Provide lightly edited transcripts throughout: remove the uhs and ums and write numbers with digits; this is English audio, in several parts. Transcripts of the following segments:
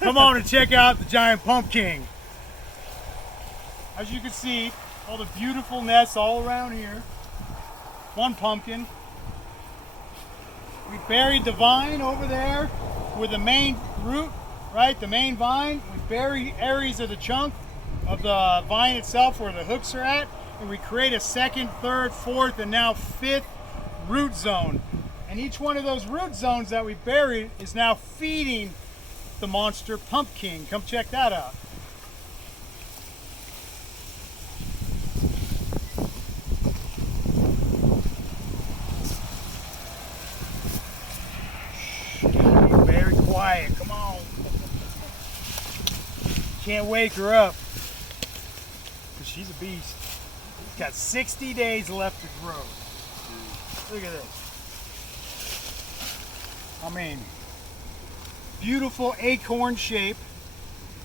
Come on and check out the giant pumpkin. As you can see, all the beautiful nests all around here. One pumpkin. We buried the vine over there with the main root, right? The main vine. We bury areas of the chunk of the vine itself where the hooks are at, and we create a second, third, fourth, and now fifth root zone. And each one of those root zones that we buried is now feeding the monster pumpkin. Come check that out. Very quiet, come on. Can't wake her up, because she's a beast. She's got 60 days left to grow. Look at this. I mean, beautiful acorn shape.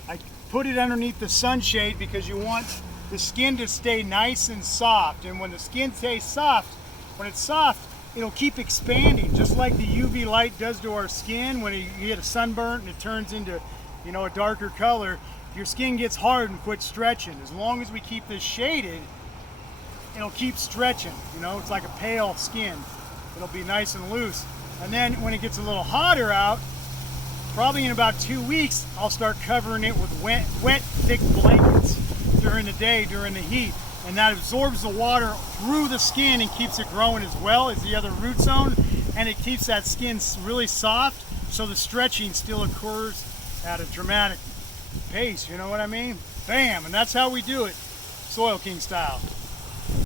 I put it underneath the sunshade because you want the skin to stay nice and soft. And when the skin stays soft, when it's soft, it'll keep expanding, just like the UV light does to our skin. When you get a sunburn and it turns into, you know, a darker color, your skin gets hard and quits stretching. As long as we keep this shaded, it'll keep stretching. You know, it's like a pale skin. It'll be nice and loose. And then when it gets a little hotter out, probably in about 2 weeks, I'll start covering it with wet, thick blankets during the day, during the heat. And that absorbs the water through the skin and keeps it growing as well as the other root zone. And it keeps that skin really soft, so the stretching still occurs at a dramatic pace, you know what I mean? Bam, and that's how we do it, Soil King style.